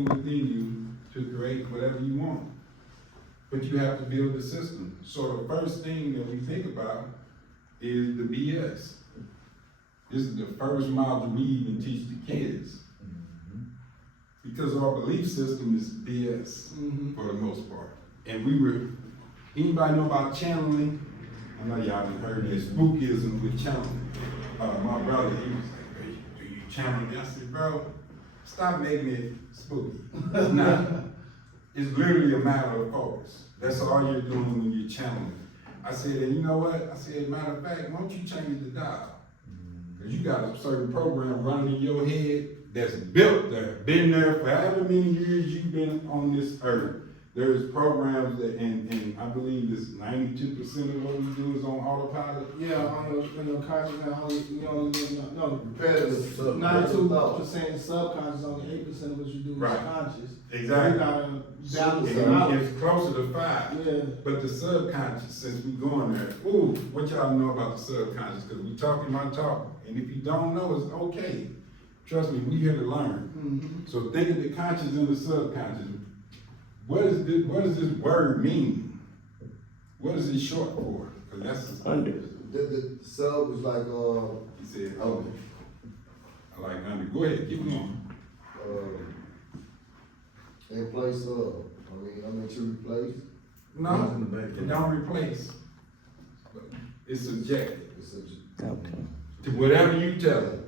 within you to create whatever you want. But you have to build the system. So the first thing that we think about is the BS. This is the first module we even teach the kids. Because our belief system is BS for the most part. And anybody know about channeling? I know y'all have heard that spookism with channeling. My brother, he was like, do you channel me? I said, bro, stop making it spooky. It's not. It's literally a matter of focus. That's all you're doing when you're channeling. I said, and you know what? I said, matter of fact, why don't you change the dial? Because you got a certain program running in your head that's built there, been there for however many years you've been on this earth. There's programs that, and I believe it's 92% of what we do is on autopilot. Yeah, on your conscious and only, no, Repetitive. 92% subconscious, only 8% of what you do is Right. conscious. Exactly. You gotta balance it And out. it's closer to 5. Yeah. But the subconscious, since we going there, ooh, what y'all know about the subconscious? Because we talking my talk, and if you don't know, it's okay. Trust me, we here to learn. So think of the conscious and the subconscious. What does this word mean? What is it short for? Because that's Under. The sub is like, he said, oh, I like under. Go ahead, keep going. in place of, I mean to replace. No, it don't replace. It's subjective It's a, Okay. to whatever you tell it.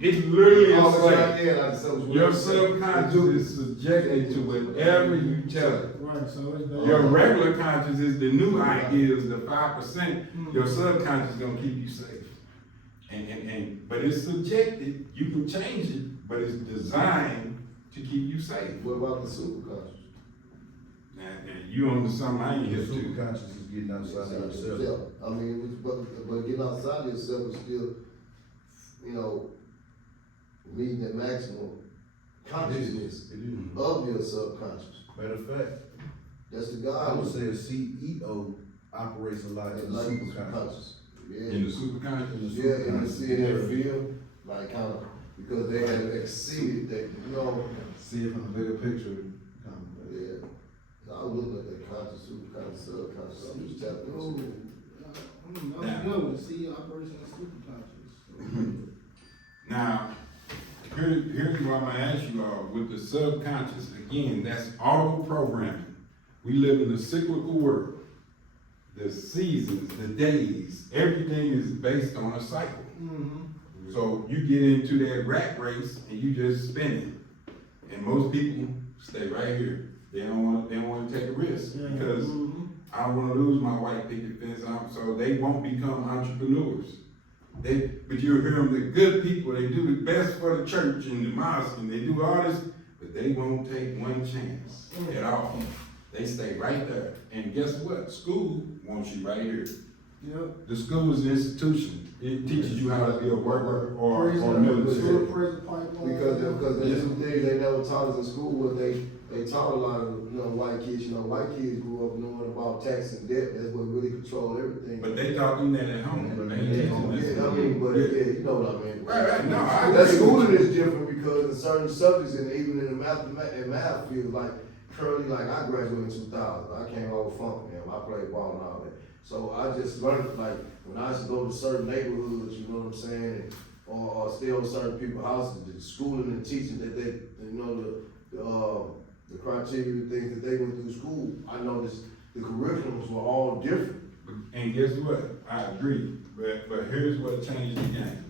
It's literally a slave. yeah, like the Your subconscious is subjected to whatever you tell it. Right, so it's the. Your regular conscious is the new ideas, the 5%. Your subconscious is gonna keep you safe. But it's subjected. You can change it, but it's designed to keep you safe. What about the superconscious? And you on to something I ain't The hip to. superconscious is getting outside of yourself. Yeah, I mean, but getting outside of yourself is still, meeting the maximum consciousness It is. of your subconscious. Matter of fact, That's the I God. would say a CEO operates a lot in the Like superconscious. Yeah. In the superconscious. Yeah, in the CNN field, like kind of, because they have exceeded that, See it from the bigger picture. yeah. I was looking at that conscious, superconscious, subconscious, I'm just tapping into it. I'm good with see operation of superconscious. Now, here's what I'm gonna ask you all, with the subconscious, again, that's auto programming. We live in a cyclical world. The seasons, the days, everything is based on a cycle. So you get into that rat race and you just spinning. And most people stay right here. They don't want to take a risk because I don't want to lose my white picket fence, so they won't become entrepreneurs. But you'll hear them, the good people, they do the best for the church and the mosque, and they do all this, but they won't take one chance at all. They stay right there. And guess what? School wants you right here. Yep. The school is an institution. It teaches you how to be a worker or military. Prison pipeline. Because there's some things they never taught us in school, what they taught a lot of, white kids, white kids grew up knowing about tax and debt, that's what really controlled everything. But they taught them that at home. They ain't teaching us. Yeah, I mean, but yeah, you know what I mean. Right, no, I That agree schooling with you. is different because in certain subjects and even in the math field, like currently, like I graduated in 2000. I came over funk, man. I played ball and all that. So I just learned, like, when I used to go to certain neighborhoods, you know what I'm saying, or stay on certain people's houses, the schooling and teaching that they, the criteria, things that they went through school, I noticed the curriculums were all different. And guess what? I agree. But here's what changed the game.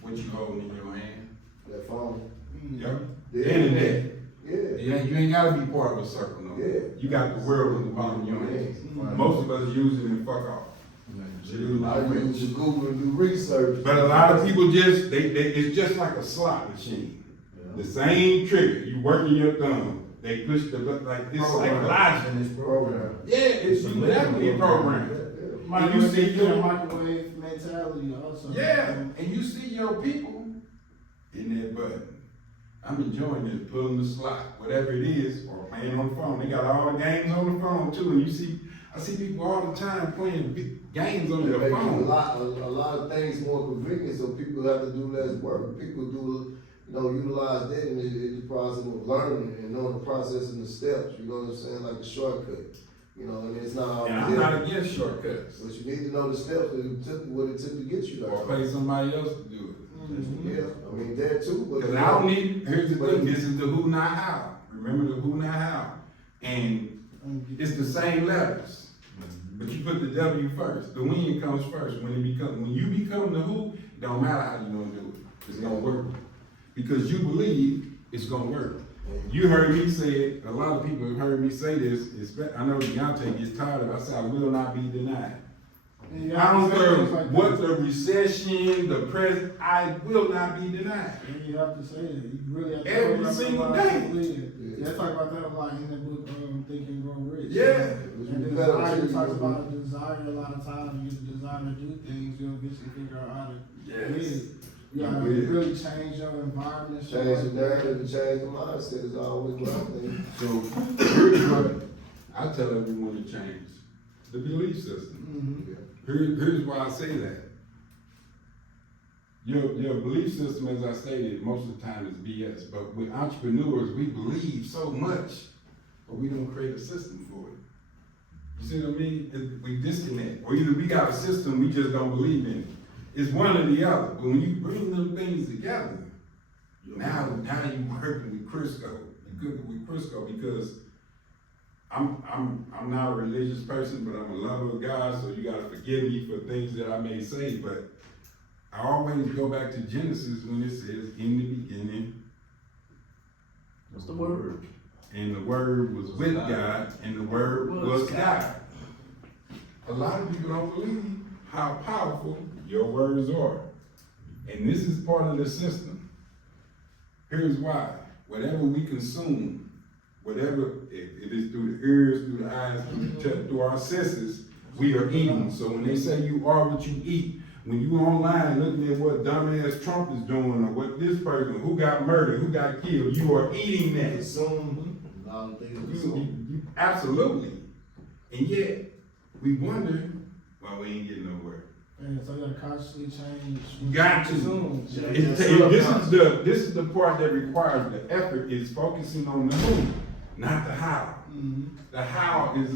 What you holding in your hand? That phone. Yep. The The internet. Yeah. You ain't gotta be part of a circle no more. Yeah. You got the world in the palm of your hands. Most of us use it and fuck off. I use Google to do research. But a lot of people just, it's just like a slot machine. The same trigger, you working your thumb. They push the button, like, it's like logic. In this program. Yeah, it's definitely a program. And you see your microwave mentality also. Yeah, and you see your people in that button. I'm enjoying it, pulling the slot, whatever it is, or playing on the phone. They got all the games on the phone too. And I see people all the time playing big games on their Making phone. a lot of things more convenient, so people have to do less work. People do, utilize that in the process of learning and knowing the process and the steps, you know what I'm saying, like the shortcut. You know, and it's not all. And I'm not against shortcuts, But you need to know the steps that it took, what it took to get you or there. pay somebody else to do Yeah, I mean, that too, it. but. Cause I don't need, here's the thing, this is the who, not how. Remember the who, not how. And it's the same letters, but you put the W first. The when comes first. When you become the who, it don't matter how you gonna do it. It's gonna work. Because you believe it's gonna work. You heard me say it, a lot of people have heard me say this, I know Deontay gets tired of it, I say I will not be denied. And you I have don't to say care things like what that. the recession, the present, I will not be denied. And you have to say that. You really have to Every program single your mind day. to believe it. Yeah, I talk about that a lot in the book, Think and Grow Rich. Yeah. And desire talks about a desire a lot of times. You get the desire to do things, you'll eventually figure out how to do Yes. it. You gotta You will. really change your environment. shit Change the like that. narrative and change the mindset is always what I think. So here's what I tell everyone to change. The belief system. Here's why I say that. Your belief system, as I stated, most of the time is BS. But with entrepreneurs, we believe so much, but we don't create a system for it. You see what I mean? We disconnect. Or either we got a system, we just don't believe in it. It's one or the other. But when you bring them things together, now you working with Crisco. You're cooking with Crisco because I'm not a religious person, but I'm a lover of God, so you gotta forgive me for things that I may say, but I always go back to Genesis when it says, in the beginning, What's the word? and the word was with God, and the word was God. A lot of people don't believe how powerful your words are. And this is part of the system. Here's why. Whatever we consume, whatever, if it is through the ears, through the eyes, through our senses, we are eating. So when they say you are what you eat, when you online looking at what dumbass Trump is doing, or what this person, who got murdered, who got killed, you are eating that. Consume, a lot of things consume. Absolutely. And yet, we wonder why we ain't getting nowhere. And so you gotta consciously change. You got to. Consume. This is the part that requires the effort, is focusing on the who, not the how. The how is,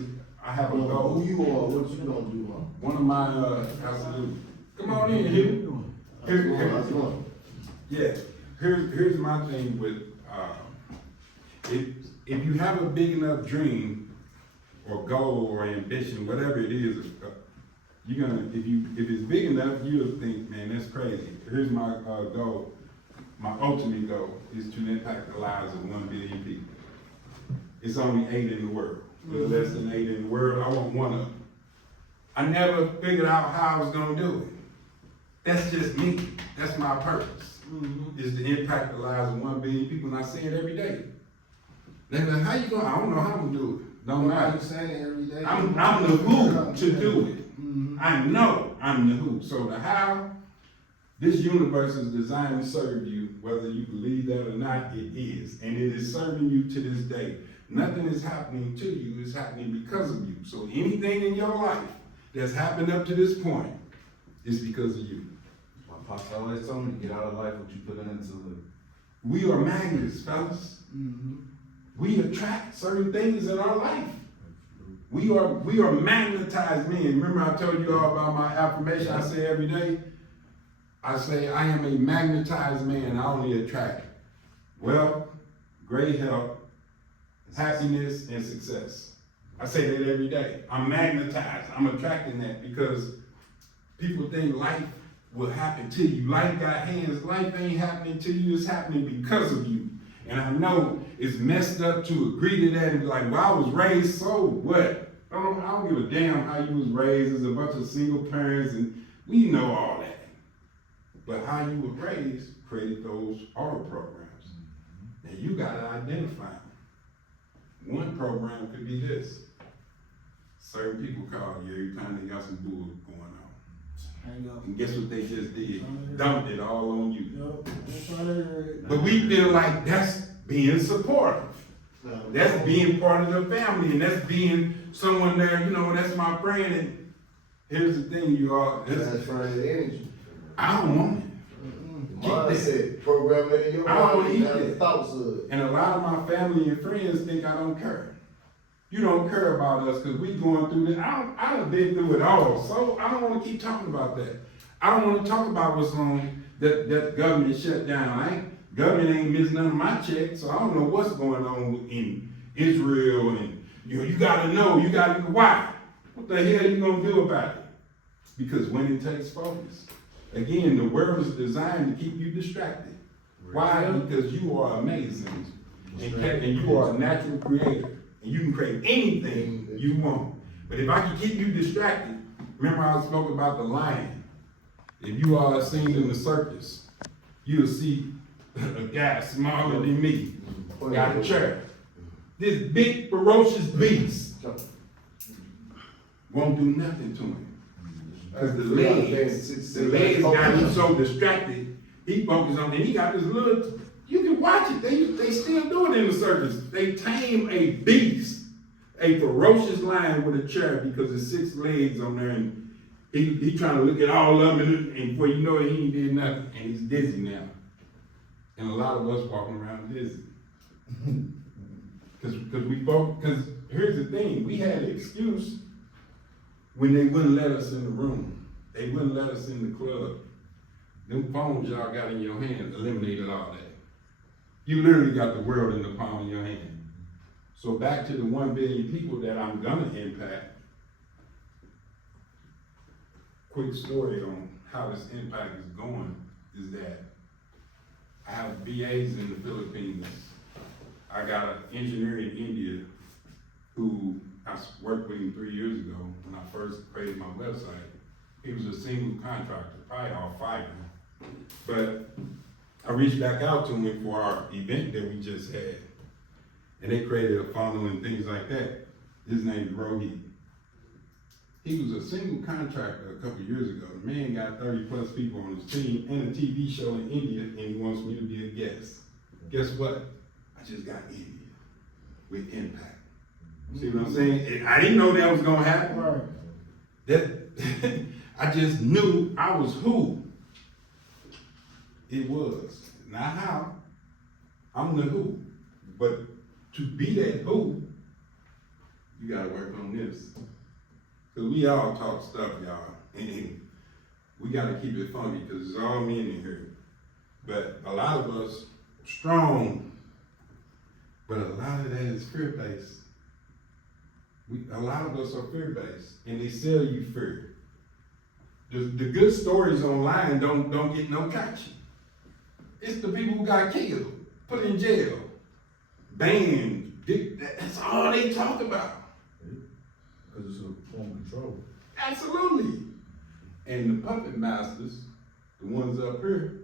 I have a Who goal. you are, what you gonna do, huh? One of my, absolutely. Come on in, Hugh. How's it going? Yeah, here's my thing with, if you have a big enough dream, or goal, or ambition, whatever it is, you're gonna, if it's big enough, you'll think, man, that's crazy. Here's my goal, my ultimate goal is to impact the lives of 1 billion people. It's only 8 in the world, a little less than 8 in the world, I want 1 of them. I never figured out how I was gonna do it. That's just me, that's my purpose, is to impact the lives of 1 billion people, and I say it every day. They're like, how you gonna, I don't know how I'm gonna do it, don't matter. I'm saying it every day. I'm the who to do it. I know I'm the who. So the how, this universe is designed to serve you, whether you believe that or not, it is. And it is serving you to this day. Nothing is happening to you, it's happening because of you. So anything in your life that's happened up to this point is because of you. My pops always told me to get out of life what you put into it. We are magnets, fellas. We attract certain things in our life. We are magnetized men. Remember I told you all about my affirmation I say every day? I say I am a magnetized man. I only attract wealth, great health, happiness, and success. I say that every day. I'm magnetized. I'm attracting that because people think life will happen to you. Life got hands. Life ain't happening to you. It's happening because of you. And I know it's messed up to agree to that and be like, well, I was raised, so what? I don't give a damn how you was raised. There's a bunch of single parents and we know all that. But how you were raised created those auto programs. And you gotta identify them. One program could be this. Certain people call you every time they got some bull going on. Hang up. And guess what they just did? Dumped it all on you. Yup. That's what I heard. But we feel like that's being supportive. That's being part of the family, and that's being someone there, you know, that's my friend. And here's the thing, you all, Transferring the energy. I don't want it. Mindset, program it in your I don't mind, eat you have the that. thoughts of it. And a lot of my family and friends think I don't care. You don't care about us because we going through this. I done been through it all, so I don't want to keep talking about that. I don't want to talk about what's on that the government shut down. Government ain't missing none of my checks, so I don't know what's going on in Israel. And you gotta know, why? What the hell you gonna do about it? Because when it takes focus, again, the world is designed to keep you distracted. Why? Because you are amazing, and you are a natural creator, and you can create anything you want. But if I can keep you distracted, remember I spoke about the lion. If you are seen in the circus, you'll see a guy smaller than me, got a chair. This big ferocious beast won't do nothing to him. Cause the legs got him so distracted, he focused on, and he got this little, you can watch it, they still do it in the circus. They tame a beast, a ferocious lion with a chair because there's 6 legs on there, and he trying to look at all of them, and before you know it, he ain't did nothing, and he's dizzy now. And a lot of us walking around dizzy. Cause here's the thing, we had an excuse when they wouldn't let us in the room. They wouldn't let us in the club. Them phones y'all got in your hand eliminated all that. You literally got the world in the palm of your hand. So back to the 1 billion people that I'm gonna impact. Quick story on how this impact is going is that I have BAs in the Philippines. I got an engineer in India who I worked with him 3 years ago when I first created my website. He was a single contractor, probably all fiber. But I reached back out to him for our event that we just had. And they created a funnel and things like that. His name is Rohit. He was a single contractor a couple years ago. The man got 30+ people on his team and a TV show in India, and he wants me to be a guest. Guess what? I just got India with impact. See what I'm saying? I didn't know that was gonna happen. Right. That I just knew I was who it was. Not how. I'm the who. But to be that who, you gotta work on this. Cause we all talk stuff, y'all. And we gotta keep it funky because it's all men in here. But a lot of us strong, but a lot of that is fear-based. A lot of us are fear-based, and they sell you fear. The good stories online don't get no traction. It's the people who got killed, put in jail, banned. That's all they talk about. Because it's a form of control. Absolutely. And the puppet masters, the ones up here,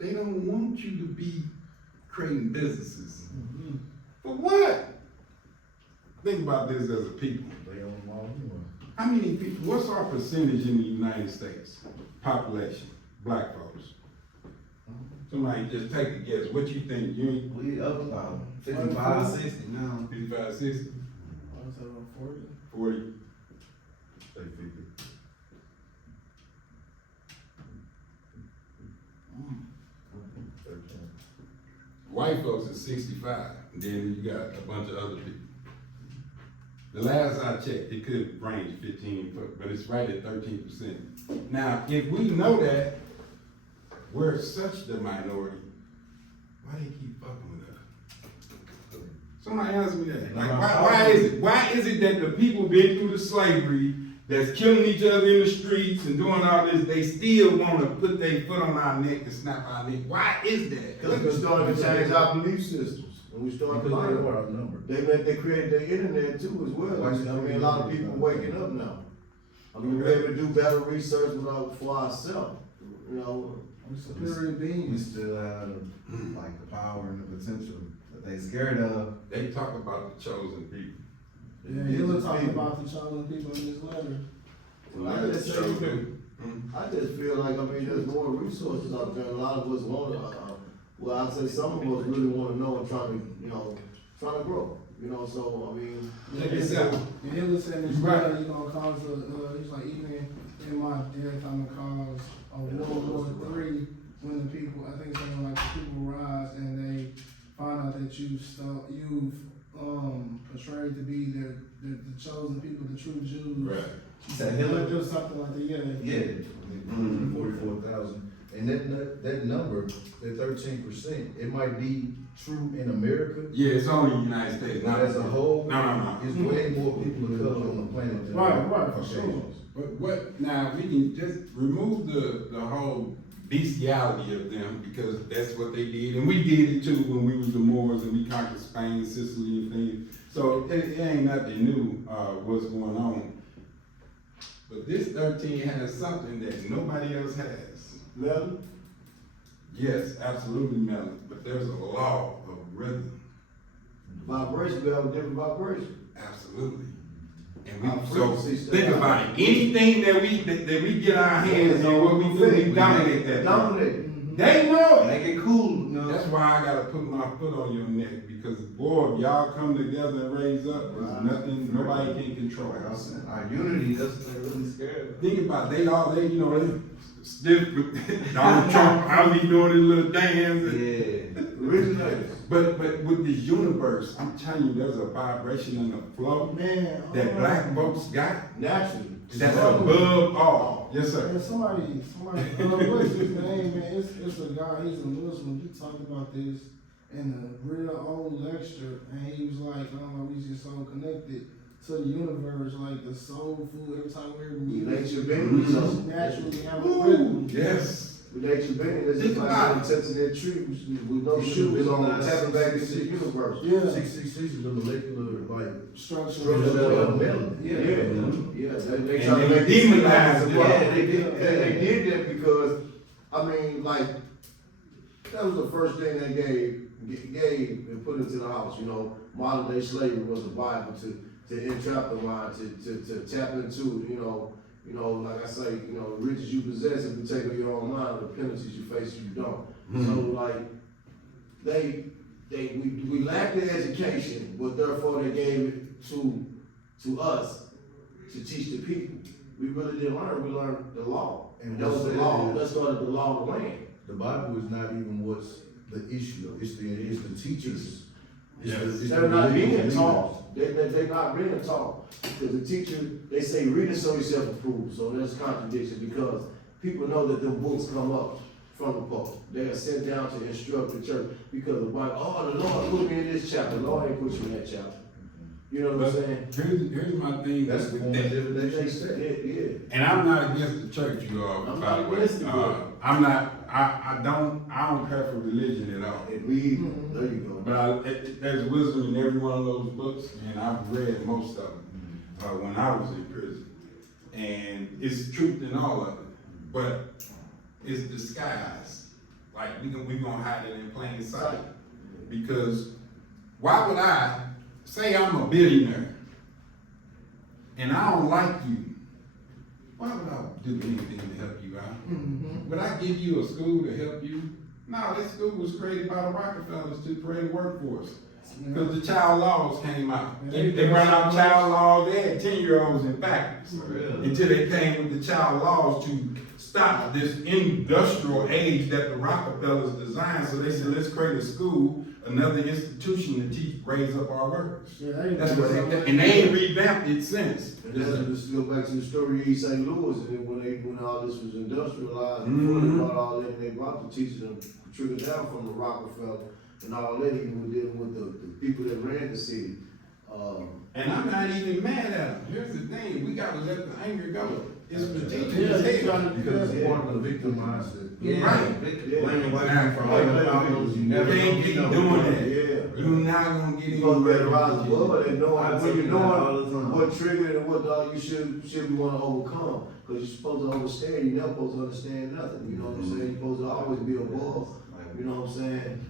they don't want you to be creating businesses. Mm-hmm. For what? Think about this as a people. They own them all anyway. How many people, what's our percentage in the United States? Population, black folks. Somebody just take a guess. What you think? You We up about 55, 60 now. 55, 60, I was at about 40. 40? Say 50. White folks is 65. And then you got a bunch of other people. The last I checked, it could range 15, but it's right at 13%. Now, if we know that we're such the minority, why they keep fucking with us? Somebody answer me that. Like, why is it that the people been through the slavery that's killing each other in the streets and doing all this, they still want to put their foot on our neck and snap our neck? Why is that? Because we started to change our belief systems. When we started Because they learning, are outnumbered. they created the internet too as well. I mean, a lot of people waking up now. I mean, we're able to do better research for ourselves, you know. We're superior We beings. still have like the power and the potential that they scared of. They talk about the chosen people. Yeah, you were talking about the chosen people in this letter. Well, I just say, Chosen. I just feel like, I mean, there's more resources out there. A lot of us want to, well, I'd say some of us really want to know and trying to grow. You know, so, I mean. Check this out. And he was saying this Right. letter, you're gonna cause he's like, even in my death, I'm gonna cause a World War III when the people, I think something like the people rise and they find out that you've portrayed to be the chosen people, the true Jews. Right. He said They'll Hillary. do something like that, yeah. Yeah, 44,000. And that number, that 13%, it might be true in America, Yeah, it's only United States, but not as a whole, No. it's way more people of color on the planet than Right, for sure. Caucasians. But what, now, we can just remove the whole bestiality of them, because that's what they did, and we did it too when we was the Moors and we conquered Spain, Sicily and things. So it ain't nothing new, what's going on. But this 13 has something that nobody else has. Melon? Yes, absolutely, Melon, but there's a law of rhythm, Vibration, we have a different vibration. absolutely. And Our we, so, frequencies think that- about it, anything that we get our hands on, what we do, we dominate that. Dominate. They know it. Make it cool, you know? That's why I gotta put my foot on your neck, because boy, if y'all come together and raise up, there's nothing, nobody can control Like I us. said, our unity, that's what they're really scared of. Think about it, they stiff with Donald Trump, how he doing his little dance. Yeah. Originators. But with this universe, I'm telling you, there's a vibration in the flow Man. that black folks got, Naturally. that's above all. Yes, sir. Man, somebody, what's his name, man? It's a guy, he's a Muslim. He talked about this in a real old lecture, and he was like, we just so connected to the universe, like the soul food. Every time we hear Nature music, been with us. we naturally have a Ooh, rhythm. yes. Nature been, it's Think just about like touching that tree with no shoes on, tapping back into the universe. Yeah, 666 is the molecular, like, structure. structure of melon. Yeah, they And try to they make demonized it. Yeah, they did that because, I mean, like, that was the first thing they gave and put into the house, you know. Modern day slavery was the Bible to entrap the mind, to tap into, you know, like I say, you know, the riches you possess, if you take of your own mind, the penalties you face if you don't. So like, we lack the education, but therefore they gave it to us to teach the people. We really didn't learn, we learned the law. And That was the what's law, sad is- that started the law of the land. The Bible is not even what's the issue, it's the teachers. It's the They're not being religious taught, they're not being taught, because the teacher, they say read and show yourself approved, so there's contradiction, because people know that the books come up from the Pope. They are sent down to instruct the church, because the Bible, the Lord put me in this chapter, the Lord ain't put you in that chapter. You know what I'm saying? Here's my thing. That's the with one that. divination step. Yeah. And I'm not against the church, you all, I'm by not the way. against it, I'm not, I don't care for religion at all. And read, there you go. But there's wisdom in every one of those books, and I've read most of them, when I was in prison. And it's truth in all of it, but it's disguised. Like, we gonna hide it in plain sight. Because why would I, say I'm a billionaire, and I don't like you, why would I do anything to help you out? Mhm. Would I give you a school to help you? No, this school was created by the Rockefellers to create a workforce. Because the child laws came out. Yeah. They run out child laws, they had 10-year-olds in factories. Really? Until they came with the child laws to stop this industrial age that the Rockefellers designed. So they said, let's create a school, another institution to teach, raise up our workers. Yeah, they That's what and they ain't revamped it since. And that's just go back to the story of East St. Louis, and then when all this was industrialized, before they brought all that, they brought the teachers and trickled down from the Rockefeller and all that, even with dealing with the people that ran the city. And I'm not even mad at them. Here's the thing, we gotta let the anger go. It's strategic Yeah, as you hell. gotta- Because it's part of the victim mindset. Yeah, Right. Blaming white people for all the problems, you You never can't keep know. doing that. Yeah. You're not gonna get You supposed to be able to rise anywhere. above and knowing, I when tell you you that all the knowing time. what triggered and what you should be wanna overcome. Cause you're supposed to understand, you're never supposed to understand nothing, you know what I'm saying? You're supposed to always be above, you know what I'm saying?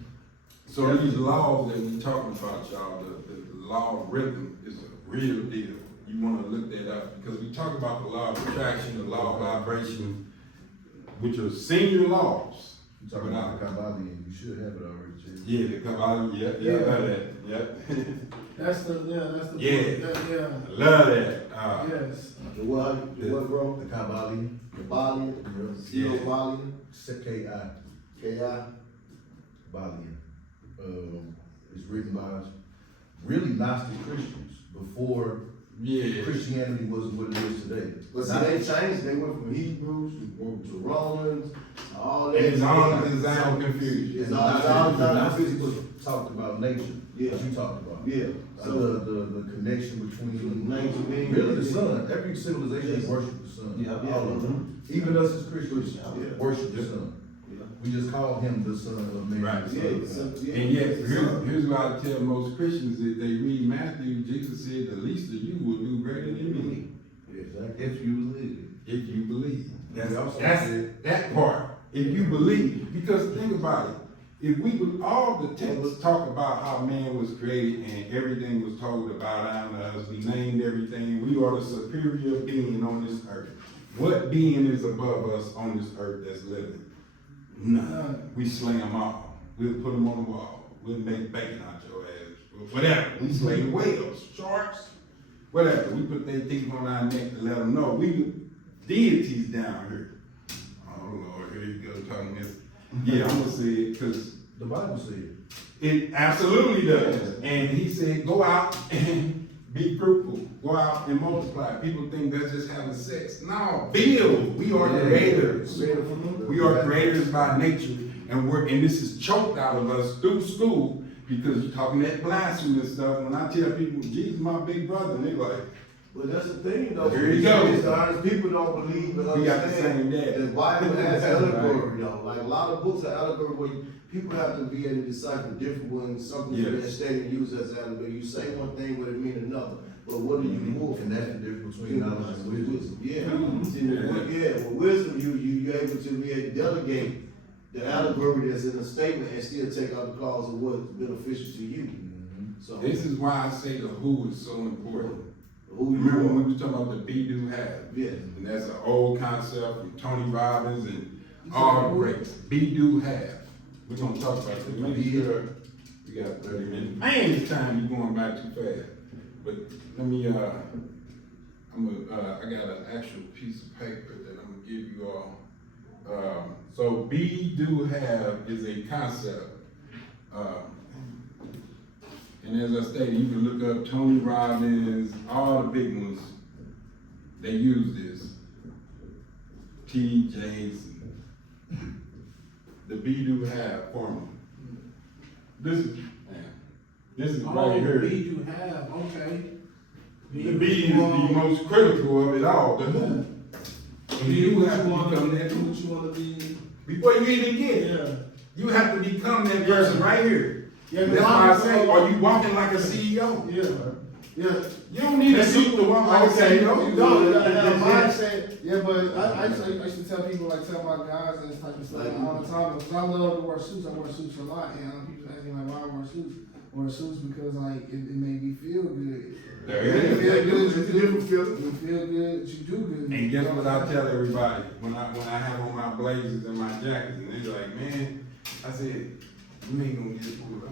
So these laws that we talking about, y'all, the law of rhythm is a real deal. You wanna look that up, because we talk about the law of attraction, the law of vibration, which are senior laws. You talking about the Kabbalion, you should have it already, Jay. Yeah, the Kabbalah, yeah, Yeah. I love that, yep. That's the Yeah. yeah. I love that, Yes. The what bro? The Kabbalion, The Balian, Yeah. Balian. K-I. K.I. Balian. It's written by really Gnostic Christians before Yeah. Christianity was what it is today. But see, they changed, they went from Hebrews to Romans, all that. And it's all designed confusion. It's The all Gnostic designed was talked about nature, Yeah. what you talked about. Yeah, So so, the connection between nature being. really the sun. Every civilization Yes. worship the sun. Yeah. All of them. Even us as Christians Yeah. worship the sun. Yeah. We just call him the son of man. Right. the son Yeah, of God. so, yeah. And yet, here's what I tell most Christians, if they read Matthew, Jesus said, the least of you will do greater than me, Exactly. If you live. if you believe. He also That's said- that part, if you believe, because think about it, if we would, all the texts talk about how man was created and everything was told about unto us, we named everything, we are the superior being on this earth. What being is above us on this earth that's living? None. We slay them all. We'll put them on the wall. We'll make bacon out your ass. Whatever. We slay whales, sharks, whatever. We put their teeth on our neck to let them know we the deities down here. Oh Lord, here you go talking this. Yeah, I'm gonna say it because The Bible said. it absolutely does. And he said, go out and be fruitful. Go out and multiply. People think that's just having sex. No, build. We are creators. We are creators by nature. And this is choked out of us through school because you're talking that blasphemous stuff. When I tell people, Jesus my big brother, and they're like, But that's the thing though. Here you go. It's honest, people don't believe and we got the same understand. dad. The Bible has allegory though, like a lot of books are allegory where people have to be able to decipher different when something is being Yes. stated and used as allegory. You say one thing but it mean another. But what do you move And from that's that? the difference between knowledge and wisdom. Yeah. Mhm. See, with wisdom, you're able to be able to delegate the allegory that's in a statement and still take out the clause of what's beneficial to you. So, This is why I say the who is so important. who you Remember when are. we was talking about the be do have? Yes. And that's an old concept from Tony Robbins and all the greats. Be do have. We're gonna talk about this. Make sure we got 30 minutes. Man, this time you going by too fast. But let me, I got an actual piece of paper that I'm gonna give you all. So be do have is a concept. And as I stated, you can look up Tony Robbins, all the big ones, they use this. T. Jason, the be do have formula. This is right here. Be do have, okay. The be is the most critical of it all, the who. And you have to become that Who who. you wanna be? Before you even get it, Yeah. you have to become that person right here. Yeah, That's why I say, are you walking like a CEO? Yeah, yeah. You don't need a suit to walk like a Okay, CEO. you don't, you gotta have a mindset. Yeah, but I used to tell people, like, tell my guys and this type of stuff all the time, because I love to wear suits. I wear suits a lot, and people ask me, like, why I wear suits? I wear suits because, like, it made me feel good. There You it feel is. good, It's a different feeling. you feel good, you do good. And guess what I tell everybody when I have on my blazers and my jackets, and they're like, man, I said, you ain't gonna get pulled over.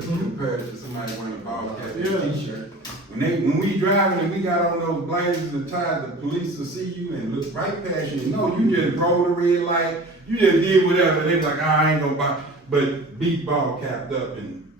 Compared to somebody wearing a ball cap and a t-shirt. When we driving and we got on those blazers and ties, the police will see you and look right past you. No, you just rolled a red light, you just did whatever. They're like, I ain't gonna buy, but be ball capped up and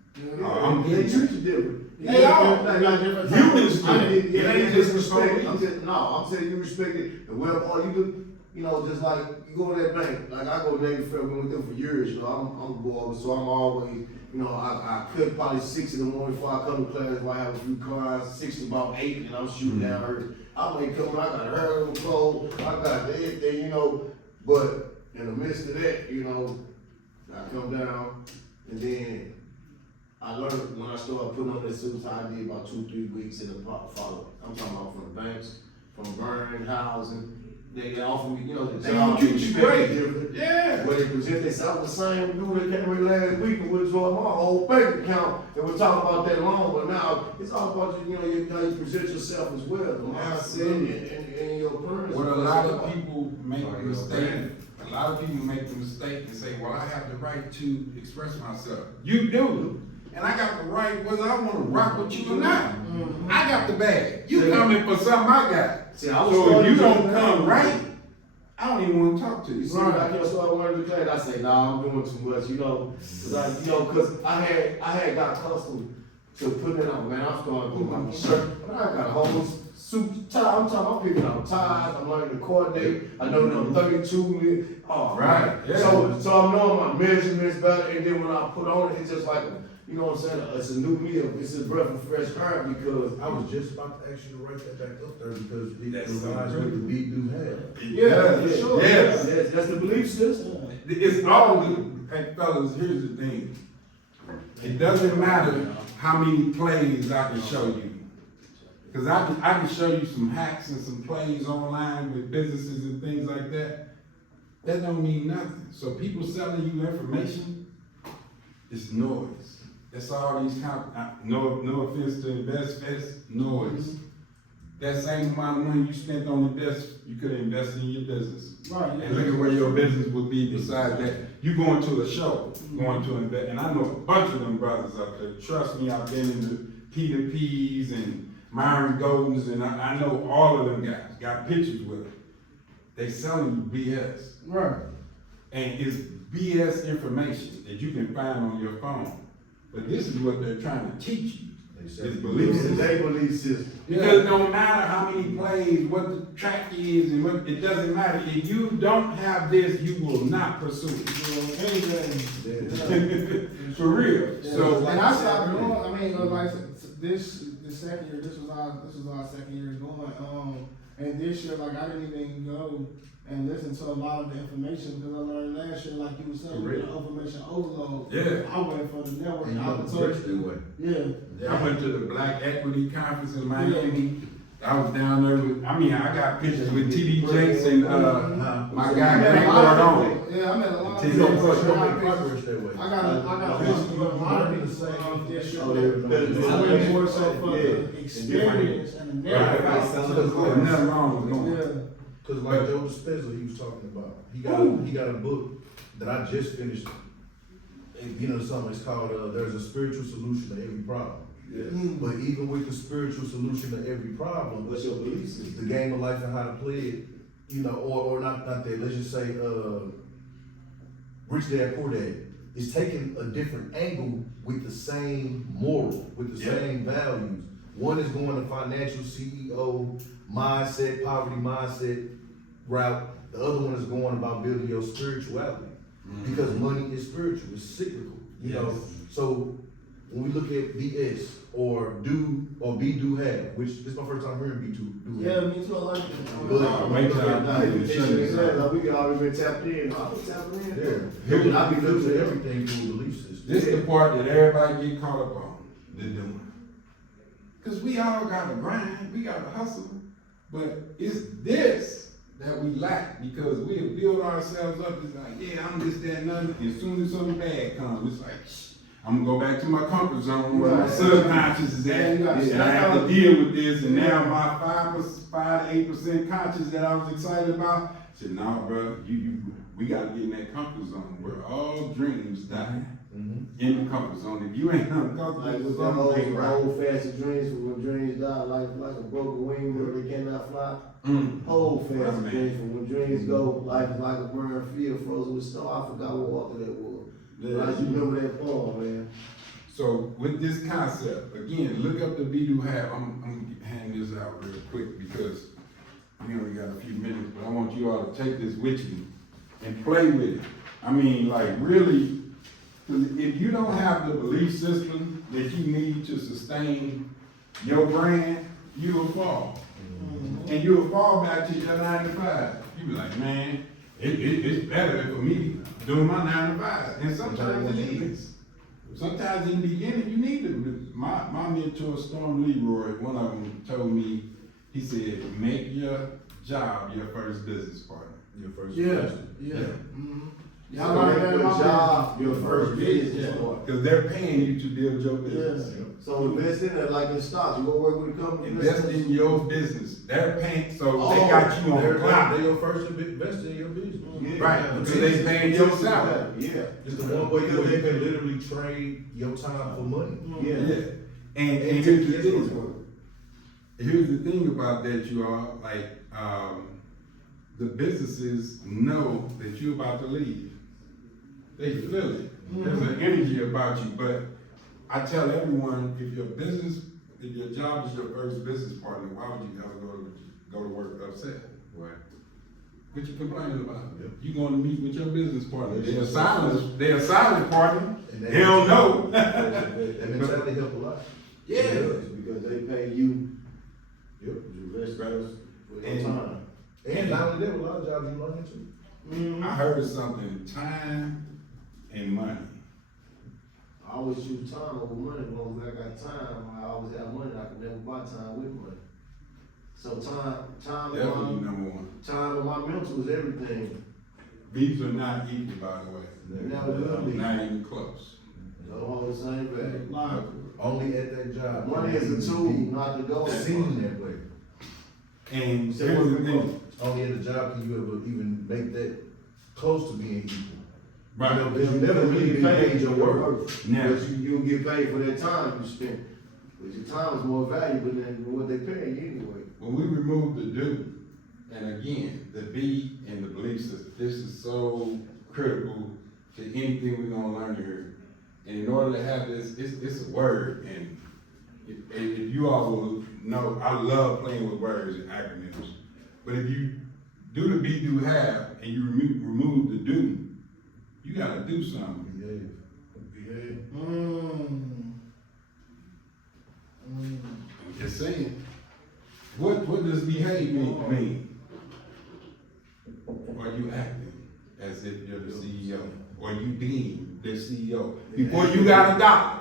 I'm They getting treat you different. They are. different. You just I mean, it ain't just respect. I'm saying you respect it, and well, all you do, you know, just like, you go to that bank, like I go to Navy Federal, been with them for years, you know, I'm a boy, so I'm always, you know, I cut probably 6 in the morning before I come to class, if I have a few clients, 6 to about 8, and I'm shooting down her. I may come, I got hair on the clothes, I got everything, you know, but in the midst of that, you know, I come down, and then I learned when I started putting on this suits, I did about 2-3 weeks in the follow. I'm talking about from the banks, from burning housing. They offer me, you know, the They job. gonna treat you great. Different. Yeah. But they present themselves the same dude that came in last week and withdraw my whole bank account. And we're talking about that long, but now it's all about you know, how you present yourself as well. The mindset Absolutely. and your appearance. What a lot of people make the mistake, a lot of people make the mistake and say, well, I have the right to express myself. You do. And I got the right whether I want to rock with you or not. I got the bag. You coming for something I got. See, I was So if starting you to- don't come right, I don't even wanna talk to you. See, I can't start one of the class. I say, nah, I'm doing too much, you know, cause I had got accustomed to putting it on. Man, I'm starting to put my shirt. But I got a whole suit tie. I'm picking out ties. I'm learning to coordinate. I know that I'm 32. Oh, Right, yeah. So I'm knowing my measurements better. And then when I put on it, it's just like, you know what I'm saying? It's a new meal. It's a breath of fresh air because I was just about to ask you to write that back up there because it That's reminds so me what the beat do have. Yeah, for sure. Yes. That's the belief system. It's all good. Hey, fellas, here's the thing. It doesn't matter how many plays I can show you. Cause I can show you some hacks and some plays online with businesses and things like that. That don't mean nothing. So people selling you information, it's noise. That's all these no offense to InvestFest, noise. That same amount of money you spent on the desk, you could have invested in your business. Right. And look at where your business would be besides that. You going to a show, going to invest, and I know a bunch of them brothers out there. Trust me, I've been in the Peter P's and Myron Goldens, and I know all of them guys, got pictures with them. They selling you BS. Right. And it's BS information that you can find on your phone. But this is what they're trying to teach you. They It's said belief It's system. their belief system. Because no matter how many plays, what the track is, and what, it doesn't matter. If you don't have this, you will not pursue it. For real. So, And I stopped doing, I mean, like, the second year, this was our second year going, and this year, like, I didn't even go and listen to a lot of the information, because I learned last year, like you were saying, with the information overload. Yeah. I went for the network And you know the first opportunity. way. Yeah. I went to the Black Equity Conference in Miami. I was down there with, I got pictures with TD Jakes and, my guy, I met Greg a lot of Cardone. people. Yeah, I met a lot of You people. don't You don't I make progress that way. got pictures with a lot of people saying this year. Oh, they're- I went more so for Yeah. the experience and the Right, network. There's nothing wrong with going. Yeah. Cause like Joe Dispenza, he was talking about, he got a book that I just finished. You know, something, it's called, There's a Spiritual Solution to Every Problem. But even with the spiritual solution to every problem, What's your belief system? the game of life and how to play it, you know, or not that, let's just say, Rich Dad Poor Dad is taking a different angle with the same moral, with the same values. One is going the financial CEO mindset, poverty mindset route. The other one is going about building your spirituality. Because money is spiritual, it's cyclical, you know. So when we look at BS or be do have, which this is my first time hearing be do Yeah, have. me too, I like it. But Wait till I do the show. We could already been tapped in. I was tapping in. Yeah, I be losing everything through a belief system. This is the part that everybody get caught up on, the doing. Cause we all gotta grind, we gotta hustle, but it's this that we lack because we have built ourselves up. It's like, yeah, I'm this, that, and nothing. As soon as something bad comes, it's like, I'm gonna go back to my comfort zone where my Right. subconscious is at, Yeah, you and I have to deal with this. And now my 5 to 8% conscious that I was excited about said, "No, bro, we gotta get in that comfort zone where all dreams die in the comfort zone. If you ain't uncomfortable, Like with them old fancy dreams, when dreams die, like a broken wing where they cannot fly. Old fancy Right. dreams, from when dreams go, life is like a burned field frozen with snow. I forgot what author that was. But I just remember that poem, man. So with this concept, again, look up the Be Do Have. I'm gonna hand this out real quick because we only got a few minutes, but I want you all to take this with you and play with it. I mean, like really, 'cause if you don't have the belief system that you need to sustain your brand, you will fall. And you'll fall back to your 9 to 5. You be like, man, it's better for me doing my 9 to 5. And sometimes it is. Sometimes in the beginning you need to. My mentor, Storm Leroy, one of them told me, he said, make your job your first business partner. Your first Yeah, question. yeah. Mm-hmm. So Y'all learned that your in my job, your first business. Yeah. Because they're paying you to build your business. Yeah. So invest in it like in stocks. You go work with a company. Invest in your business. They're paying, so they got you on They're cloud. your first investor in your business. Yeah. Right, because they paying your salary. Yeah. It's the one way where you can literally trade your time for money. Yeah. Yeah. And here's the thing. Here's the thing about that, you all, like, the businesses know that you're about to leave. They feel it. There's an energy about you, but I tell everyone, if your job is your first business partner, why would you ever go to work upset? Right. What you complaining about? Yep. You going to meet with your business partner. They're a silent partner. And They don't know. That mentality help a lot. Yeah. It does, because they pay you Yep. the rest of us for your And- time. And not only that, a lot of jobs you learn it too. I heard of something, time and money. I always choose time over money, as long as I got time, I always have money, I can never buy time with money. So time Definitely and number one. time and my mental is everything. These are not equal, by the way. Never will be. Not even close. Don't hold the same value. Like, Only at that job. Money is a tool, not to go. Seen that way. And So here's what's the the thing. Only at the job can you ever even make that close to being equal. Right. You know, because you never really be paid your worth. Now, But you'll get paid for that time you spent. But your time is more valuable than what they pay you anyway. when we remove the do, and again, the be and the belief system, this is so critical to anything we're gonna learn here. And in order to have this, it's a word, and if you all will know, I love playing with words and acronyms. But if you do the be, do, have, and you remove the do, you gotta do something. Behave. I'm just saying. What does behave mean? Are you acting as if you're the CEO? Or you being the CEO? Before you got a dollar,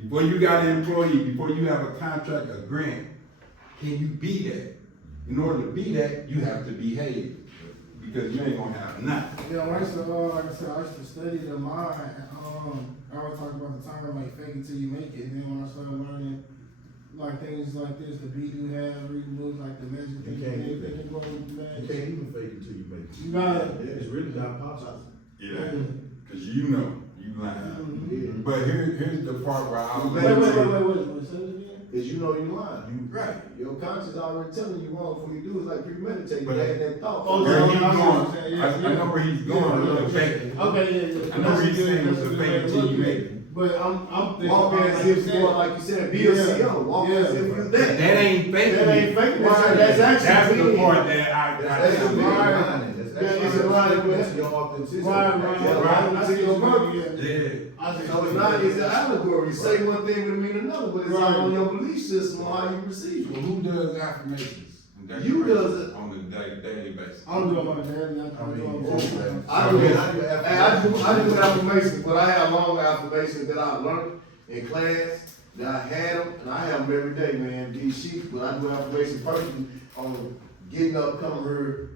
before you got an employee, before you have a contract, a grant, can you be that? In order to be that, you have to behave. Because you ain't gonna have nothing. yeah, I used to, like I said, I used to study the mind. I always talk about the time, like, fake it till you make it. And then when I started learning, like, things like this, the be, do, have, reading books, like the magic thing, You can't do they that. can go with You magic. can't even fake it till you make it. You gotta, It's really not possible. Yeah, cause you know, you lying. Yeah. But here's the part where I was wait, gonna wait, say- wait, wait, wait, say it again? Cause you know you lying. Right. Your conscience already telling you wrong before you do. It's like premeditated. But- You had that thought. Oh, Where he's I going, see what you're saying, I know where he's going with the fake. Okay, yeah. I know what he's saying with the fake it till you make it. But I'm thinking. Walk about, as you if said- you are, like you said, be a Yeah. CEO. Walk Yeah. as if you're That that. ain't fake. That ain't fake. That's actually the being. part that I That's tell the you. part. That's Yeah, it's a line with your authenticity. Right. Yeah, I see your what purpose. you mean, yeah. Yeah. I see So what it's you not, mean. it's an allegory. You say one thing but it mean another, but it's all Right. on your belief system, on how you receive Well, it. who does affirmations? You does it. On a daily basis. I'm doing my daily, I'm doing my daily. I do affirmations, but I have long affirmations that I learned in class, that I had them, and I have them every day, man, these sheets, but I do affirmations personally on getting up, coming here,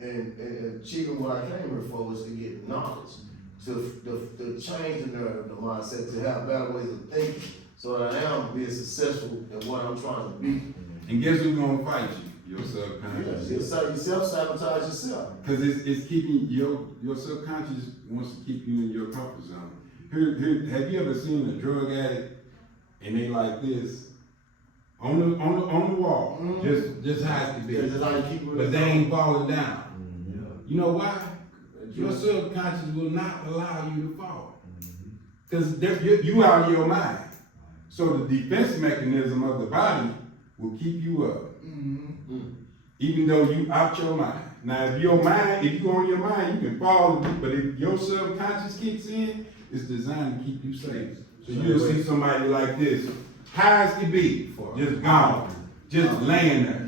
and achieving what I came here for, was to get knowledge, to change the mindset, to have better ways of thinking, so that I am being successful in what I'm trying to be. And guess who's gonna fight you? Your subconscious. You self-sabotage yourself. Cause it's keeping, your subconscious wants to keep you in your comfort zone. Here, have you ever seen a drug addict and they like this on the wall, just how it Yeah, be, just how you keep it. but they ain't falling down. Yeah. You know why? Your subconscious will not allow you to fall. Cause you out of your mind. So the defense mechanism of the body will keep you up. Even though you out your mind. Now if you on your mind, you can fall, but if your subconscious kicks in, it's designed to keep you safe. So you'll see somebody like this, high as can be, just gone, just laying there.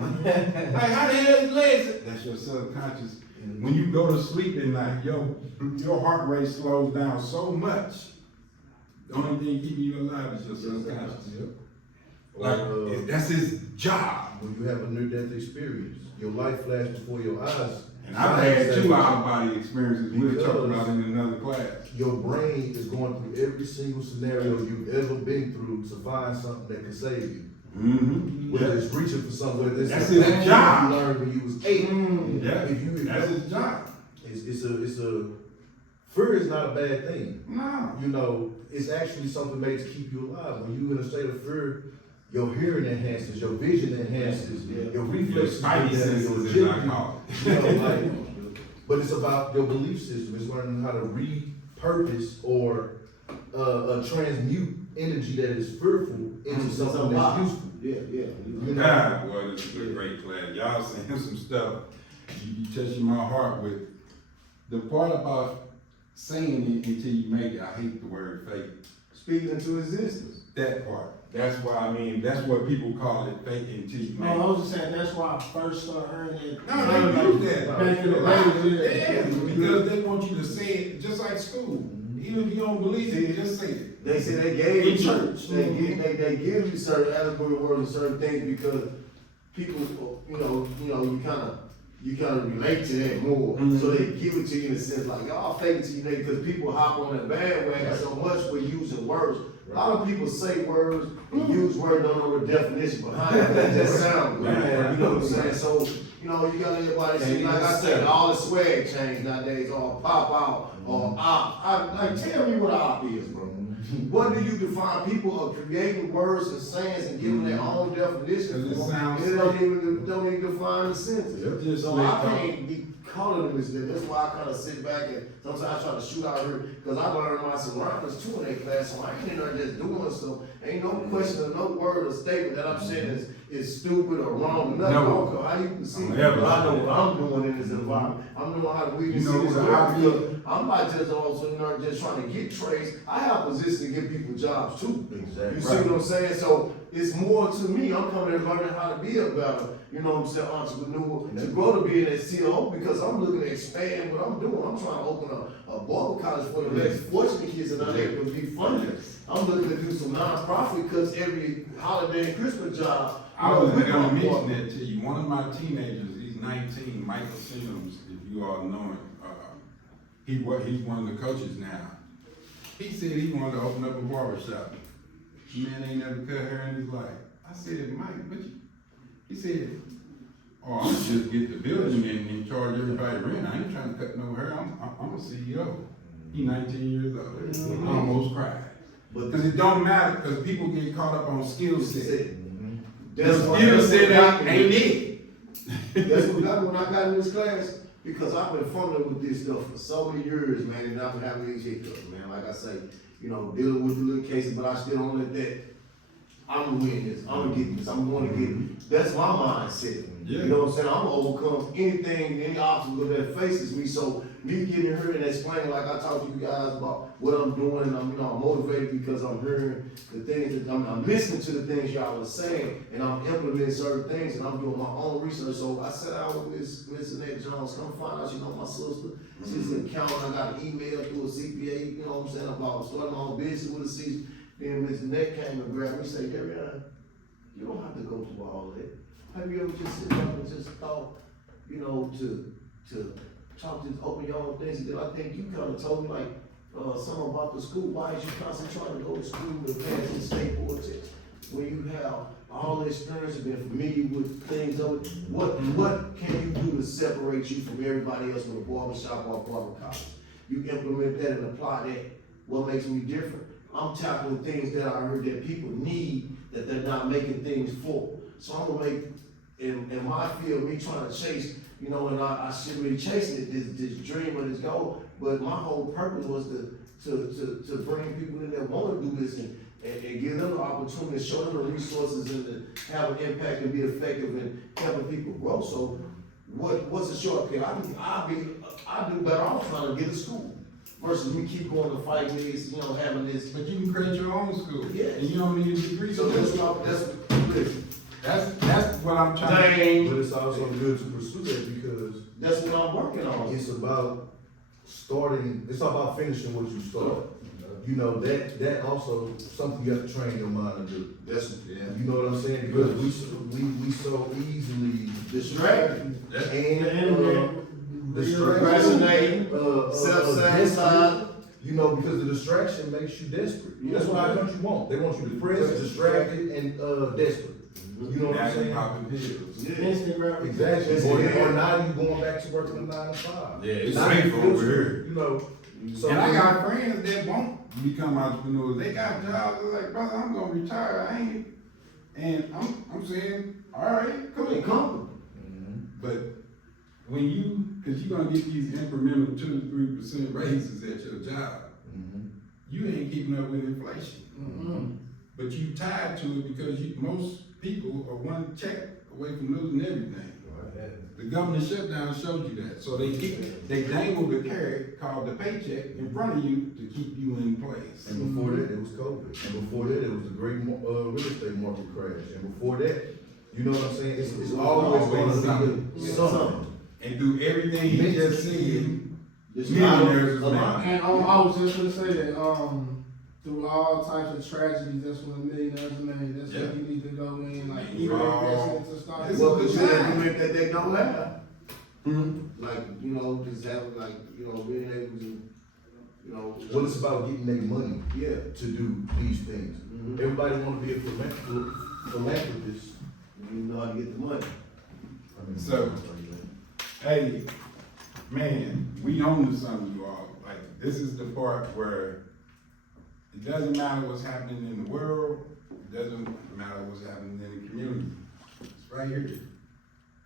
Like how the hell is legs? That's your subconscious. When you go to sleep at night, your heart rate slows down so much. The only thing keeping you alive is your subconscious. Like that's his job. When you have a near-death experience, your life flashes before your eyes. And I've had Science two says out-of-body experiences we'll talk about in another class. Your brain is going through every single scenario you've ever been through to find something that can save you. Mm-hmm. Whether it's reaching for something, whether it's That's a his language job. you learned when you was 8. Yeah, If you, that's his job. it's a fear is not a bad thing. No. You know, it's actually something made to keep you alive. When you're in a state of fear, your hearing enhances, your vision enhances, your Your reflexes, spidey get better, your senses, as I agility. call You it. know, like, but it's about your belief system. It's learning how to repurpose or transmute energy that is fearful into something that's useful. Yeah, yeah. You know? Ah, well, it's a great class. Y'all saying some stuff, you touching my heart with. The part about saying it until you make it, I hate the word fake. Speaking into existence. That part. That's why, I mean, that's what people call it, fake it until you No, make I it. was just saying, that's why I first started hearing it. No, they use that. Back in the day, Yeah, because they want you to say it just like school. Even if you don't believe it, just say it. They say they gave In you church. they give you certain allegory words and certain things because people, you kind of relate to that more. Mhm. So they give it to you in a sense like y'all fake it to you because people hop on that bandwagon so much with using words. A lot of people say words and use words, don't know the definition behind it. That just sounds good. Right. You know what I'm saying? So, you got everybody saying, like I said, all the swag change nowadays, all pop out, or op. Like, tell me what op is, bro. What do you define? People are creating words and sayings and giving their own definition. Because it sounds And it don't even define the sentence. Yep, just So like I that. can't be calling them this. That's why I kind of sit back and sometimes I try to shoot out here because I learned my surroundings too in that class. So I ain't in there just doing stuff. Ain't no question or no word or statement that I'm saying is stupid or wrong or nothing. No. I don't care how you can see. I'm But never I know saying what I'm doing in this environment. I'm knowing how to weave You this know in this what world I because feel? I'm not just also just trying to get trades. I have positions to give people jobs too. Exactly. You see what I'm saying? So it's more to me. I'm coming and learning how to be a better, entrepreneur to grow to be an CEO because I'm looking to expand what I'm doing. I'm trying to open a barber college for the next fortunate kids that are able to be funded. I'm looking to do some nonprofit because every holiday and Christmas job. I was with gonna my mention barber. that to you. One of my teenagers, he's 19, Michael Sims, if you all know him. He's one of the coaches now. He said he wanted to open up a barber shop. Man ain't never cut hair in his life. I said, Mike, what you? He said, oh, I'm just get the building and charge everybody rent. I ain't trying to cut no hair. I'm a CEO. He 19 years old. I almost cried. But Because it don't matter, because people get caught up on skill set. That's The what skill that's set what got me. ain't it. That's what got me when I got in this class, because I've been fumbling with this stuff for so many years, man, and I've been having these hiccups, man. Like I say, dealing with the little cases, but I still don't let that. I'm gonna win this. I'm gonna get this. I'm gonna get it. That's my mindset. Yeah. You know what I'm saying? I'm gonna overcome anything, any obstacle that faces me. So me getting here and explaining, like I talked to you guys about what I'm doing, I'm motivated because I'm hearing the things that I'm listening to the things y'all are saying, and I'm implementing certain things, and I'm doing my own research. So I sat out with Miss Annette Jones, come find out, my sister. She's an accountant. I got an email through a CPA, you know what I'm saying, about starting my own business with a C. Then Miss Annette came and grabbed me and said, Darian, you don't have to go through all that. Have you ever just sit down and just thought, to talk to open your own things? And then I think you kind of told me like something about the school. Why is you constantly trying to go to school to pass the state board test when you have all the experience and been familiar with things? What can you do to separate you from everybody else with a barbershop or a barber college? You implement that and apply that. What makes me different? I'm tackling things that I heard that people need that they're not making things for. So I'm gonna make in my field, me trying to chase, and I shouldn't be chasing it, this dream or this goal, but my whole purpose was to bring people in that want to do this and give them the opportunity, show them the resources and to have an impact and be effective in helping people grow. So what's the shortcut? I do better off trying to get to school versus me keep going to fight this, having this. But you can create your own school. Yes. And you don't need a degree. So to do that's That's what I'm trying to dang. But it's also good to pursue that because That's what I'm working on. it's about it's about finishing what you start. That also something you have to train your mind to do. You know what I'm saying? Because we so easily Distracted. and Procrastinating, self-sabotage. Because the distraction makes you desperate. That's what our country want. They want you depressed, distracted, and desperate. You know what I'm saying? popping pills. Instant gratification. Exactly. Or now you going back to working a 9 to 5. Yeah, it's Now safe you feel over here. So And I got friends that won't become entrepreneurs. They got jobs. They're like, brother, I'm gonna retire. And I'm saying, all right, They cool. comfortable. But when cause you're gonna get these incremental 2 to 3% raises at your job, you ain't keeping up with inflation. But you tied to it because most people are one check away from losing everything. The government shutdown showed you that. So they dangled the carrot called the paycheck in front of you to keep you in place. And before that, it was COVID. And before that, it was the great real estate market crash. And before that, you know what I'm saying? It's always gonna be something. And do everything he just said, It's millionaires not was a lot. making. And I was just gonna say that, through all types of tragedies, that's when millionaires are made. That's Yeah. when you need to go in, like, Man, even bro. invest into stocks. This Well, is the the time. argument that they don't have. Hmm? Like, you know, just having like, you know, being able to, you know. Well, it's about getting their money Yeah. to do these things. Mhm. Everybody wanna be a philanthropist. You know how to get the money. So- Hey, man, we own to something, you all. Like, this is the part where it doesn't matter what's happening in the world, it doesn't matter what's happening in the community. It's right here.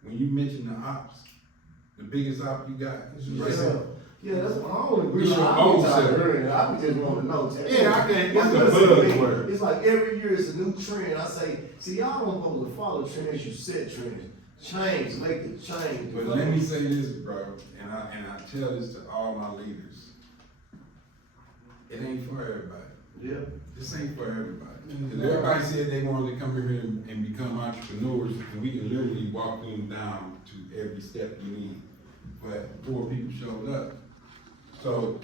When you mention the ops, the biggest op you got is right there. Yeah, that's what I don't agree It's with. your I own be tired of self. hearing it. I be just want to know. Yeah, I can, it's a Listen, buzzword. It's like every year it's a new trend. I say, see, y'all don't supposed to follow trends, you set trends. Change, make it change. But let me say this, bro, and I tell this to all my leaders. It ain't for everybody. Yeah. This ain't for everybody. Cause everybody said they wanted to come here and become entrepreneurs, and we can literally walk them down to every step you need. But poor people showed up. So,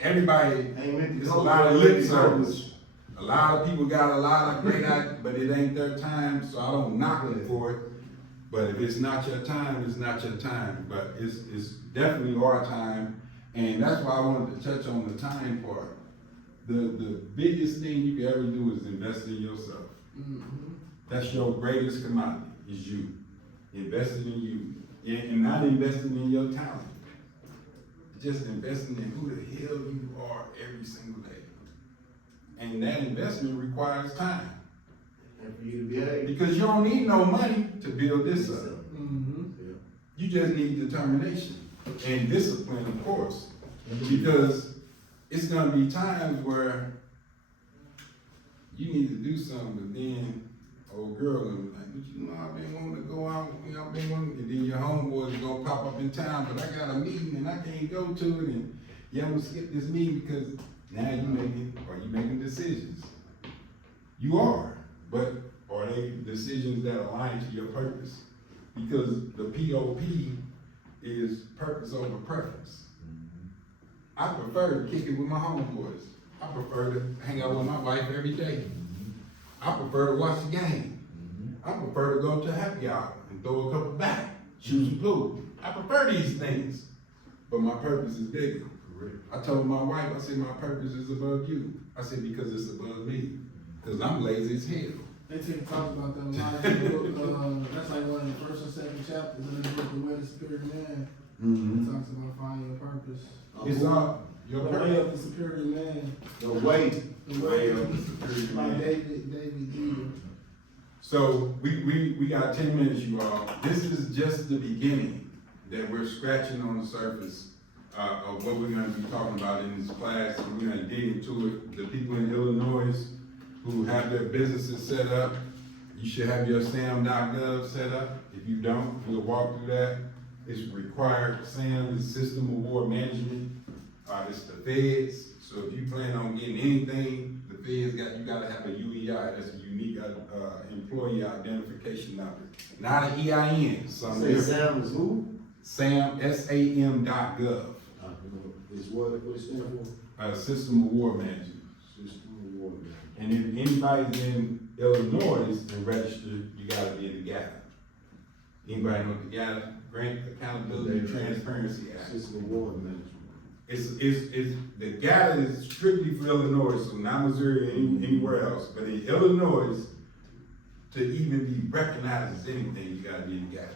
everybody, Ain't meant to it's a go lot of for lip it. service. A lot of people got a lot of great ideas, but it ain't their time, so I don't knock them for it. But if it's not your time, it's not your time, but it's definitely our time. And that's why I wanted to touch on the time part. The biggest thing you can ever do is invest in yourself. That's your greatest commodity, is you. Investing in you. And not investing in your talent. Just investing in who the hell you are every single day. And that investment requires time. And for you to be able. Because you don't need no money to build this up. You just need determination and discipline, of course. Because it's gonna be times where you need to do something, but then old girl gonna be like, but you know, I've been wanting to go out, you know, I've been wanting, and then your homeboys gonna pop up in town, but I got a meeting and I can't go to it, and yeah, I'm gonna skip this meeting because now you making decisions. You are, but are they decisions that align to your purpose? Because the POP is purpose over preference. I prefer to kick it with my homeboys. I prefer to hang out with my wife every day. I prefer to watch the game. I prefer to go to happy hour and throw a couple back, shoot some pool. I prefer these things, but my purpose is bigger. I told my wife, I said, my purpose is above you. I said, because it's above me, because I'm lazy as hell. They take talk about that a lot in the book. That's like one of the first and second chapters in the book, The Way of the Superior Man. It talks about finding your purpose. It's all your The Way purpose. of the Superior Man. The way. The Way of the Superior by Man. David Jeter. So we got 10 minutes, you all. This is just the beginning that we're scratching on the surface of what we're gonna be talking about in this class. And we're gonna dig into it. The people in Illinois who have their businesses set up, you should have your SAM.gov set up. If you don't, we'll walk through that. It's required. SAM is System Award Management. It's the feds. So if you plan on getting anything, the feds you gotta have a UEI. That's a unique employee identification number. Not an EIN. Something Say different. Sam is who? SAM, SAM.gov. Is what it stand for? System Award Management. System Award. And if anybody's in Illinois and registered, you gotta be in the GATA. Anybody know the GATA? Grant Accountability and Transparency Act. System Award Management. It's the GATA is strictly for Illinois, so not Missouri or anywhere else. But in Illinois, to even be recognized as anything, you gotta be in the GATA.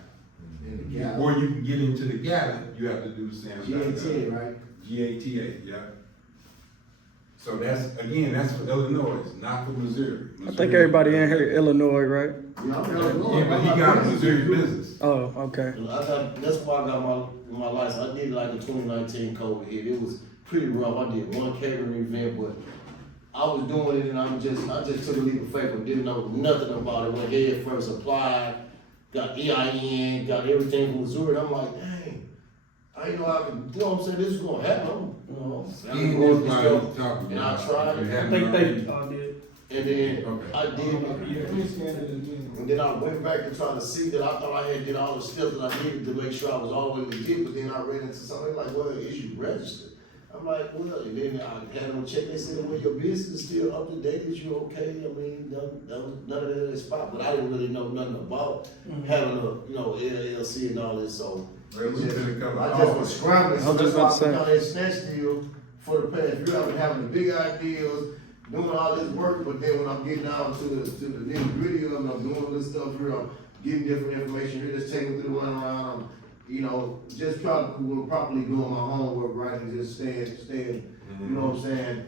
And the gap. Before you can get into the GATA, you have to do the SAM. GATA, right? GATA, yeah. So that's, again, that's for Illinois, not for Missouri. I think everybody in here Illinois, right? Yeah, I'm Yeah, but he got a Missouri business. Oh, okay. That's why I got my license. I did like a 2019 COVID hit. It was pretty rough. I did one catering event, but I was doing it and I just took a leap of faith, but didn't know nothing about it. Went head first, applied, got EIN, got everything from Missouri. And I'm like, dang, I didn't know I could, you know what I'm saying? This is gonna happen. I'm He going was through like stuff. talking And I about. tried You it. haven't I think already? they all did. And then Okay. I did. Please scan it again. And then I went back and tried to see that I thought I had did all the steps that I needed to make sure I was all the way legit, but then I ran into something like, well, is you registered? I'm like, well, and then I had them check, they said, well, your business is still up to date, is you okay? I mean, none of that is spot, but I didn't really know nothing about having a, LLC and all this, so. Well, we finna cover I all just of was it. scrambling, so I was that's just why about to I got that snatch deal for the past year. I've been having the big ideas, doing all this work, but then when I'm getting down to the nitty gritty of it, I'm doing this stuff here, I'm getting different information here, just taking through the runaround, I'm, just trying to properly doing my homework, right, and just staying, you know what I'm saying,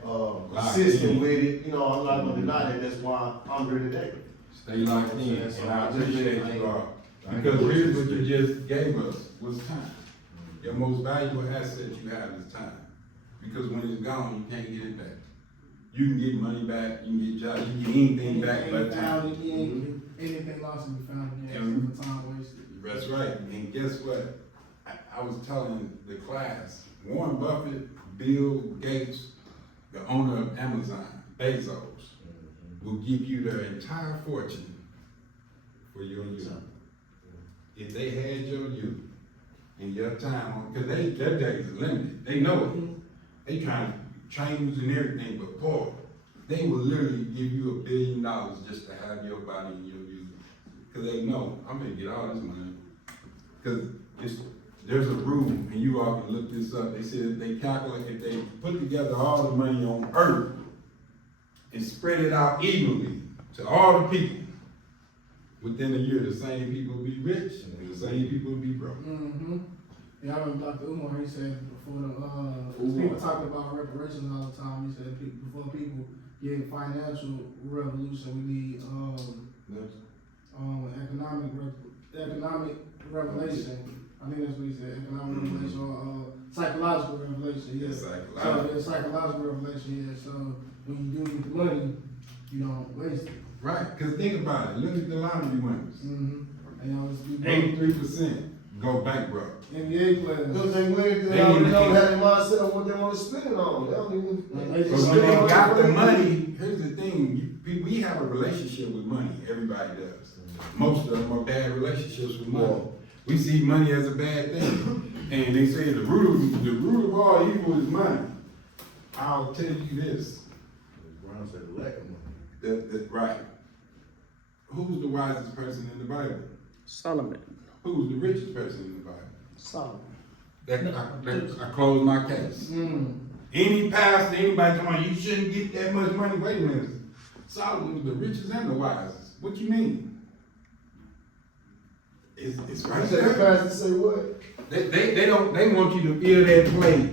consistent with it, I'm not gonna deny that, that's why I'm here today. Stay locked in, and I appreciate you all. Because here's what you just gave us, was time. Your most valuable asset you have is time. Because when it's gone, you can't get it back. You can get money back, you can get jobs, you can get anything back but time. Anything lost can be found again, And- for time wasted. That's right, and guess what? I was telling the class, Warren Buffett, Bill Gates, the owner of Amazon, Bezos, will give you their entire fortune for your youth. If they had your youth and your time, because their days are limited, they know it. They trying to train you and everything, but boy, they will literally give you $1 billion just to have your body and your youth. Because they know, I'm gonna get all this money. Because there's a rule, and you all can look this up. They said if they calculate, if they put together all the money on earth and spread it out evenly to all the people, within a year, the same people will be rich and the same people will be broke. Mm-hmm. Yeah, I remember Dr. Umar, he said before people talk about reparations all the time, he said before people get financial revolution, we need, economic revelation. I think that's what he said, economic revelation or psychological revelation, yeah. Psychological. So yeah, psychological revelation, yeah. So when you do get the money, you don't waste it. Right, because think about it. Look at the lottery winners. Mm-hmm. And y'all just be 83% go bankrupt. NBA players. Because they went, They they don't need to have the mindset of what they want to spend it on. They don't even. They But just when they got the money. money, here's the thing, we have a relationship with money, everybody does. Most of them are bad relationships with money. We see money as a bad thing. And they say the root of all evil is money. I'll tell you this, Brown said the lack of money. right. Who's the wisest person in the Bible? Solomon. Who's the richest person in the Bible? Solomon. I close my case. Any pastor, anybody talking about you shouldn't get that much money, wait a minute. Solomon was the richest and the wisest. What you mean? It's right I said, the there. pastor say what? They want you to fill that plate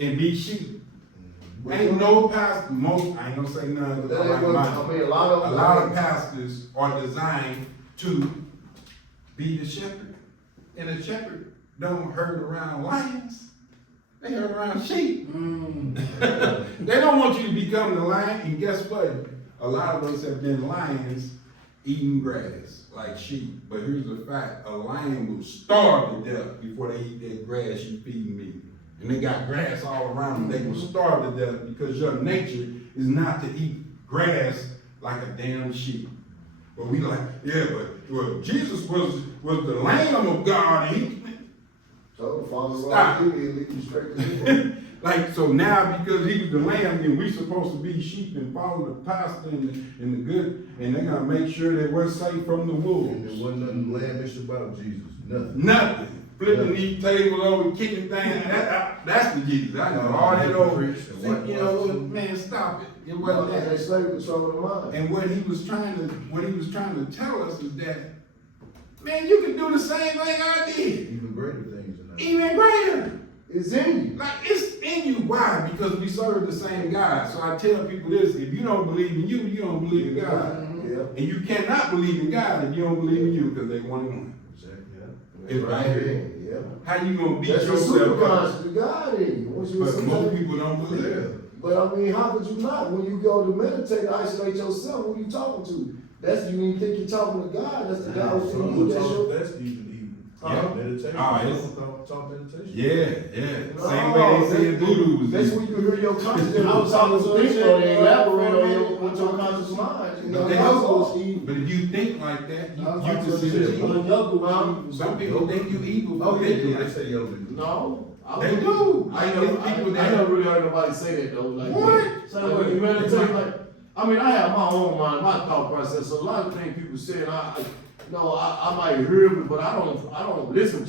and be sheep. Ain't no pastor, I ain't gonna say none, But but that I ain't what, like I mine. mean, a lot of A them. lot of pastors are designed to be the shepherd. And a shepherd don't herd around lions, they herd around sheep. They don't want you to become the lion, and guess what? A lot of us have been lions eating grass like sheep. But here's the fact, a lion will starve to death before they eat that grass you feeding me. And they got grass all around them, they will starve to death because your nature is not to eat grass like a damn sheep. But we like, yeah, but well, Jesus was the Lamb of God, and he, So the father Stop. right here, lead you straight to the like, so now because he was the lamb, then we supposed to be sheep and follow the pastor and the good, and they're gonna make sure that we're safe from the And wolves. there wasn't nothing lavish about Jesus, nothing. Nothing. Flipping these tables over, kicking things, that's the Jesus. I know all that old, you know, man, stop it. It wasn't They that. slave control the mind. And what he was trying to tell us is that, man, you can do the same thing I did, Even greater things than that. even greater. It's in you. Like it's in you. Why? Because we serve the same God. So I tell people this: if you don't believe in you, you don't believe in God. Yeah. And you cannot believe in God if you don't believe in you, because they one and one. It's right here. Yeah. How you gonna beat That's your yourself up? superconscious, the God in you. Once you But see most that- people don't believe it. But I mean, how could you not? When you go to meditate, isolate yourself, who you talking to? That's you ain't think you're talking to God, that's the God within you, Some that's talk, your. that's even evil. Yeah. Meditation. Oh, it's- Some talk meditation. Yeah. No, Same way they say that's- voodoo was. That's when you hear your conscience. I was talking to think a on it, elaborate on your, chick, with your conscious mind. You know, But that's that's all. But if you think like that, you I was talking to a consider chick, evil. Some people think you evil Oh, for they thinking do, they like say yoga. No. I They wouldn't- do. I Like, never, there's people I that- never really heard nobody say that though, like. What? So when you meditate, like, I mean, I have my own mind, my thought process, so a lot of things people say, and I might hear it, but I don't listen to